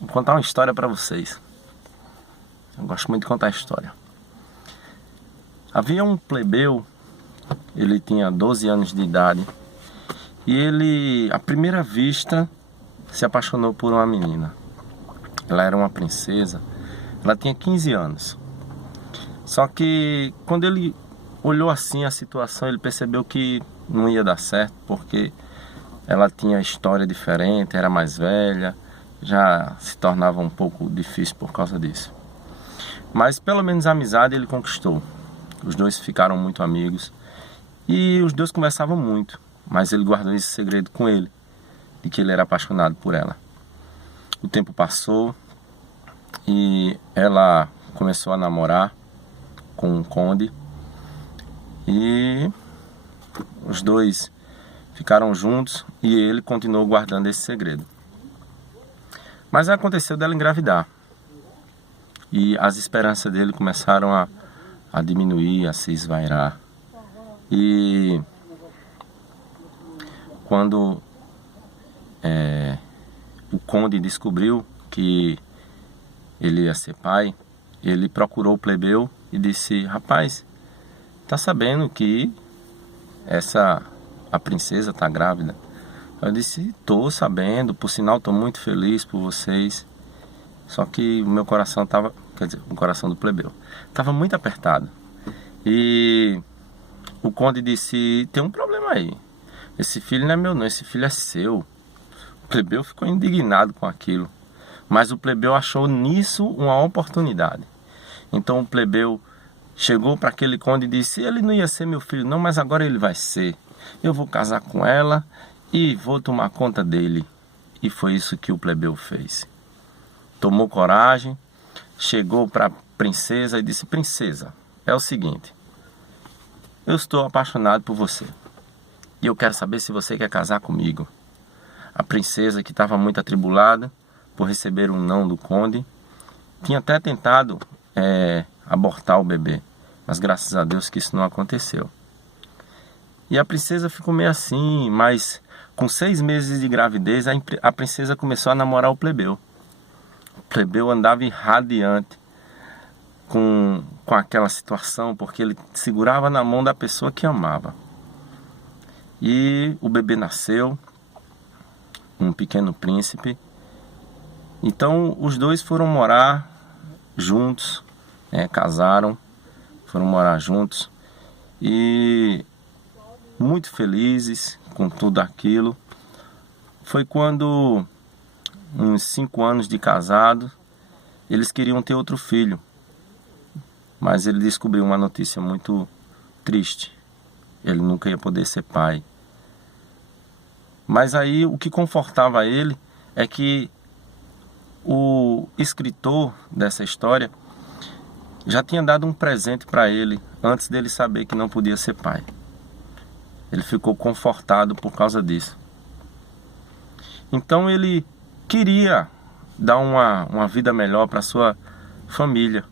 Vou contar uma história para vocês. Eu gosto muito de contar história. Havia um plebeu, ele tinha 12 anos de idade, e ele, à primeira vista, se apaixonou por uma menina. Ela era uma princesa, ela tinha 15 anos. Só que quando ele olhou assim a situação, ele percebeu que não ia dar certo, porque ela tinha história diferente, era mais velha, já se tornava um pouco difícil por causa disso. Mas pelo menos a amizade ele conquistou. Os dois ficaram muito amigos e os dois conversavam muito, mas ele guardou esse segredo com ele, de que ele era apaixonado por ela. O tempo passou e ela começou a namorar com um conde e os dois ficaram juntos e ele continuou guardando esse segredo. Mas aconteceu dela engravidar e as esperanças dele começaram a diminuir, a se esvairar. E quando o conde descobriu que ele ia ser pai, ele procurou o plebeu e disse: rapaz, tá sabendo que a princesa tá grávida? Eu disse: tô sabendo, por sinal tô muito feliz por vocês. Só que o meu coração tava, quer dizer, o coração do plebeu tava muito apertado. E o conde disse: tem um problema aí, esse filho não é meu não, esse filho é seu. O plebeu ficou indignado com aquilo, mas o plebeu achou nisso uma oportunidade. Então o plebeu chegou para aquele conde e disse: ele não ia ser meu filho não, mas agora ele vai ser. Eu vou casar com ela e vou tomar conta dele. E foi isso que o plebeu fez. Tomou coragem, chegou para a princesa e disse: princesa, é o seguinte, eu estou apaixonado por você e eu quero saber se você quer casar comigo. A princesa, que estava muito atribulada por receber um não do conde, tinha até tentado abortar o bebê, mas graças a Deus que isso não aconteceu. E a princesa ficou meio assim, mas com 6 meses de gravidez a princesa começou a namorar o plebeu. O plebeu andava irradiante com aquela situação, porque ele segurava na mão da pessoa que amava. E o bebê nasceu, um pequeno príncipe. Então os dois foram morar juntos, casaram, foram morar juntos e muito felizes com tudo aquilo. Foi quando, uns 5 anos de casado, eles queriam ter outro filho, mas ele descobriu uma notícia muito triste: ele nunca ia poder ser pai. Mas aí o que confortava ele é que o escritor dessa história já tinha dado um presente para ele antes dele saber que não podia ser pai. Ele ficou confortado por causa disso. Então ele queria dar uma vida melhor para sua família.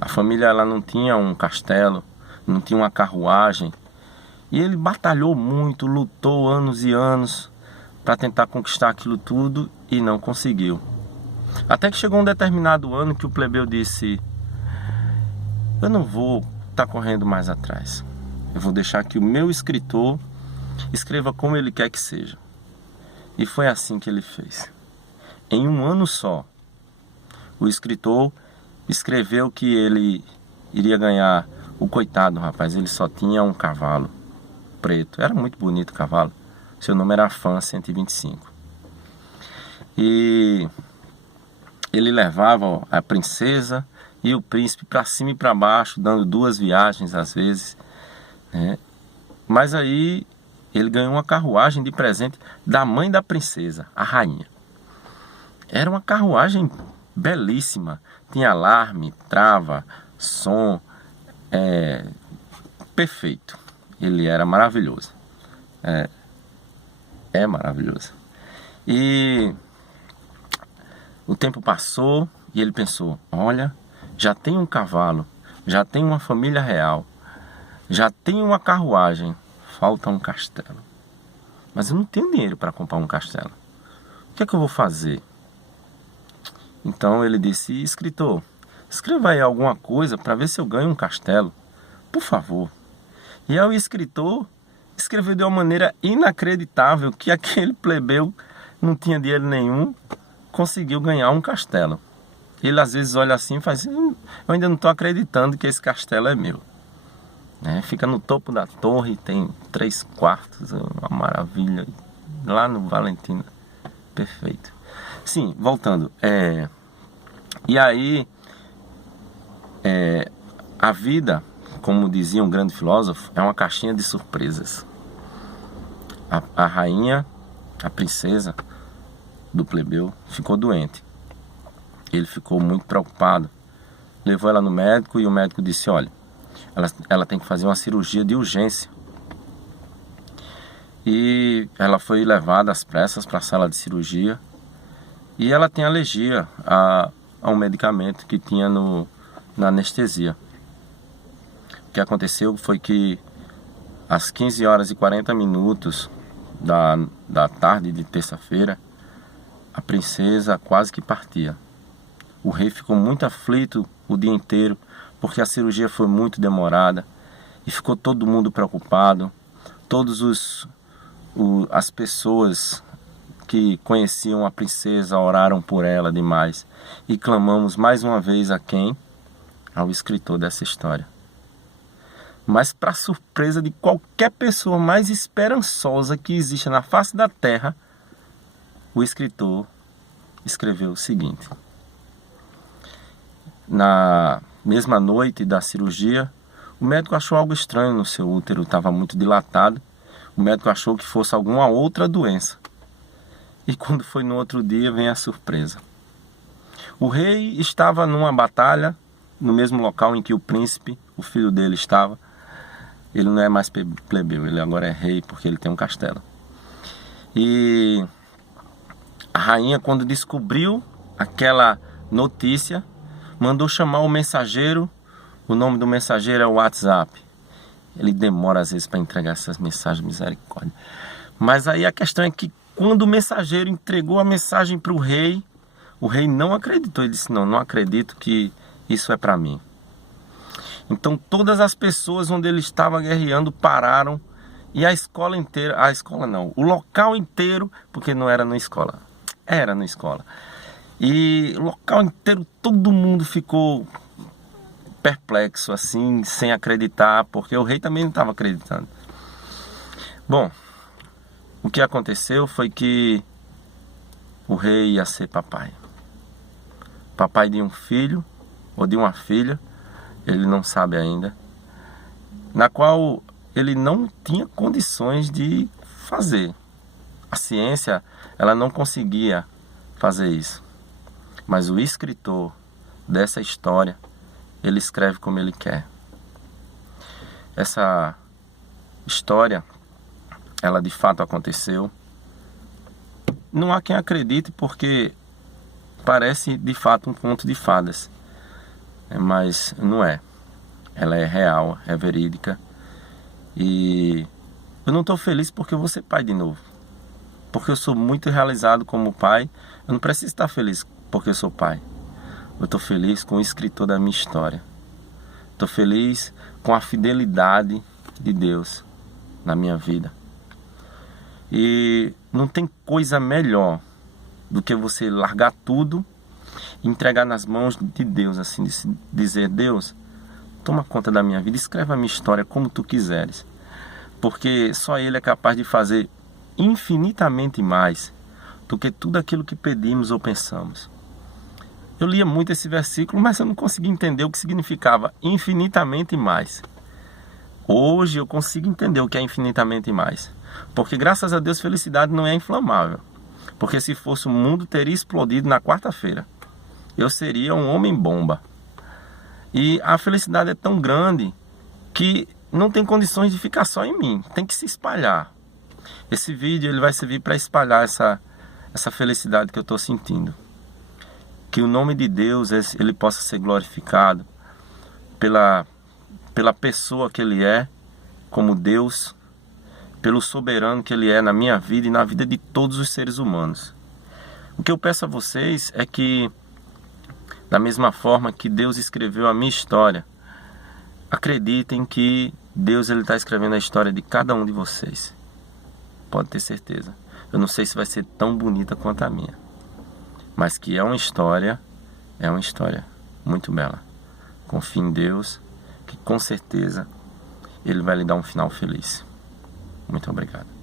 A família, ela não tinha um castelo, não tinha uma carruagem. E ele batalhou muito, lutou anos e anos para tentar conquistar aquilo tudo e não conseguiu. Até que chegou um determinado ano que o plebeu disse: eu não vou estar correndo mais atrás. Eu vou deixar que o meu escritor escreva como ele quer que seja. E foi assim que ele fez. Em um ano só, o escritor escreveu que ele iria ganhar. O coitado, rapaz, ele só tinha um cavalo preto. Era muito bonito o cavalo. Seu nome era Fã 125. E ele levava a princesa e o príncipe para cima e para baixo, dando 2 viagens às vezes. Mas aí ele ganhou uma carruagem de presente da mãe da princesa, a rainha. Era uma carruagem belíssima, tinha alarme, trava, som, perfeito. Ele era maravilhoso, é maravilhoso. E o tempo passou e ele pensou: olha, já tem um cavalo, já tem uma família real, já tem uma carruagem, falta um castelo. Mas eu não tenho dinheiro para comprar um castelo. que é que eu vou fazer? Então ele disse: escritor, escreva aí alguma coisa para ver se eu ganho um castelo, por favor. E aí o escritor escreveu de uma maneira inacreditável que aquele plebeu não tinha dinheiro nenhum, conseguiu ganhar um castelo. Ele às vezes olha assim e faz: eu ainda não estou acreditando que esse castelo é meu. Fica no topo da torre, tem 3 quartos, uma maravilha, lá no Valentina, perfeito. Sim, voltando, e aí, a vida, como dizia um grande filósofo, é uma caixinha de surpresas. A rainha, a princesa do plebeu, ficou doente. Ele ficou muito preocupado. Levou ela no médico e o médico disse: olha, ela tem que fazer uma cirurgia de urgência. E ela foi levada às pressas para a sala de cirurgia. E ela tem alergia a um medicamento que tinha na anestesia. O que aconteceu foi que às 15 horas e 40 minutos da tarde de terça-feira, a princesa quase que partia. O rei ficou muito aflito o dia inteiro, porque a cirurgia foi muito demorada e ficou todo mundo preocupado. As pessoas que conheciam a princesa oraram por ela demais, e clamamos mais uma vez a quem? Ao escritor dessa história. Mas, para surpresa de qualquer pessoa mais esperançosa que exista na face da terra, o escritor escreveu o seguinte: na mesma noite da cirurgia, o médico achou algo estranho no seu útero, estava muito dilatado. O médico achou que fosse alguma outra doença. E quando foi no outro dia, vem a surpresa. O rei estava numa batalha, no mesmo local em que o príncipe, o filho dele, estava. Ele não é mais plebeu, ele agora é rei, porque ele tem um castelo. E a rainha, quando descobriu aquela notícia, mandou chamar o mensageiro. O nome do mensageiro é o WhatsApp. Ele demora às vezes para entregar essas mensagens, misericórdia. Mas aí a questão é que quando o mensageiro entregou a mensagem para o rei não acreditou. Ele disse: não acredito que isso é para mim. Então todas as pessoas onde ele estava guerreando pararam, e a escola inteira, o local inteiro, porque não era na escola, era na escola. E o local inteiro, todo mundo ficou perplexo, assim, sem acreditar, porque o rei também não estava acreditando. Bom, o que aconteceu foi que o rei ia ser papai. Papai de um filho ou de uma filha, ele não sabe ainda, na qual ele não tinha condições de fazer. A ciência, ela não conseguia fazer isso. Mas o escritor dessa história, ele escreve como ele quer. Essa história, ela de fato aconteceu. Não há quem acredite, porque parece de fato um conto de fadas. Mas não é. Ela é real, é verídica. E eu não estou feliz porque eu vou ser pai de novo. Porque eu sou muito realizado como pai. Eu não preciso estar feliz porque eu sou pai. Eu estou feliz com o escritor da minha história. Estou feliz com a fidelidade de Deus na minha vida. E não tem coisa melhor do que você largar tudo e entregar nas mãos de Deus, assim, dizer: Deus, toma conta da minha vida, escreve a minha história como tu quiseres. Porque só Ele é capaz de fazer infinitamente mais do que tudo aquilo que pedimos ou pensamos. Eu lia muito esse versículo, mas eu não conseguia entender o que significava infinitamente mais. Hoje eu consigo entender o que é infinitamente mais. Porque graças a Deus, felicidade não é inflamável. Porque se fosse, o mundo teria explodido na quarta-feira. Eu seria um homem-bomba. E a felicidade é tão grande que não tem condições de ficar só em mim. Tem que se espalhar. Esse vídeo ele vai servir para espalhar essa felicidade que eu estou sentindo. Que o nome de Deus ele possa ser glorificado pela pessoa que Ele é, como Deus, pelo soberano que Ele é na minha vida e na vida de todos os seres humanos. O que eu peço a vocês é que, da mesma forma que Deus escreveu a minha história, acreditem que Deus está escrevendo a história de cada um de vocês. Pode ter certeza. Eu não sei se vai ser tão bonita quanto a minha, mas que é uma história muito bela. Confie em Deus, que com certeza Ele vai lhe dar um final feliz. Muito obrigado.